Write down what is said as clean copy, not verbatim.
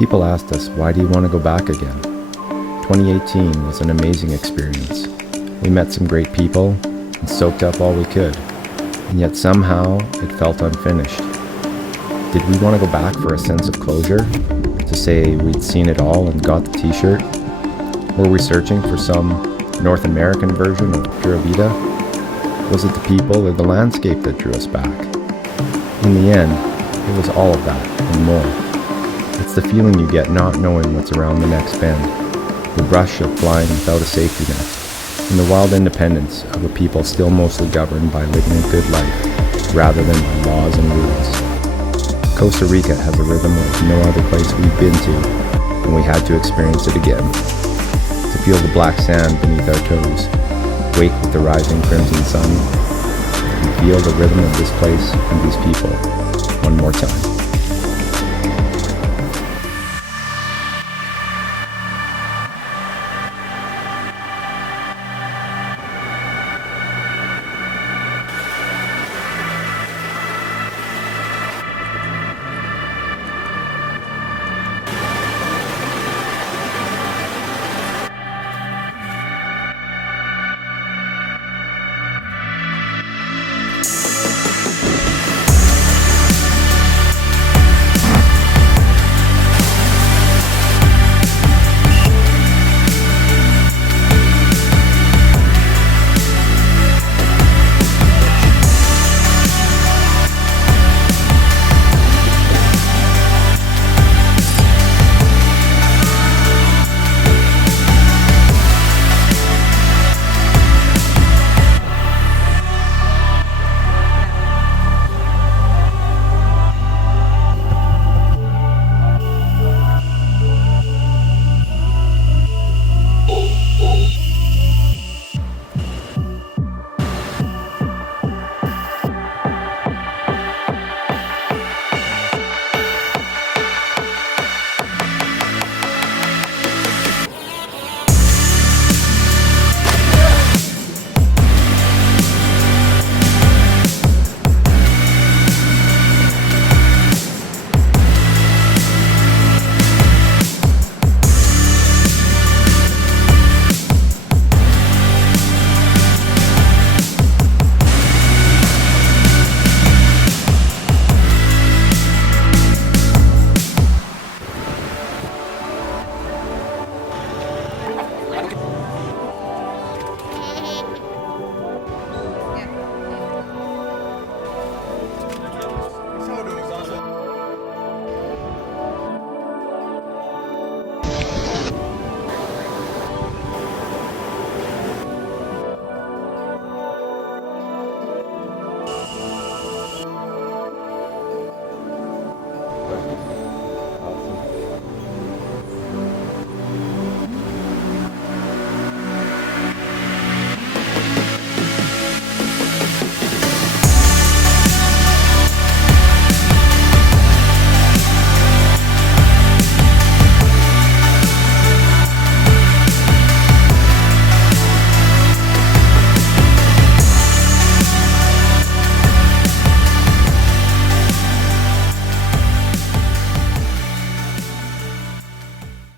People asked us, why do you want to go back again? 2018 was an amazing experience. We met some great people and soaked up all we could, and yet somehow it felt unfinished. Did we want to go back for a sense of closure? To say we'd seen it all and got the t-shirt? Were we searching for some North American version of Pura Vida? Was it the people or the landscape that drew us back? In the end, it was all of that and more. It's the feeling you get not knowing what's around the next bend, the rush of flying without a safety net, and the wild independence of a people still mostly governed by living a good life, rather than by laws and rules. Costa Rica has a rhythm like no other place we've been to, and we had to experience it again. To feel the black sand beneath our toes, wake with the rising crimson sun, and feel the rhythm of this place and these people one more time.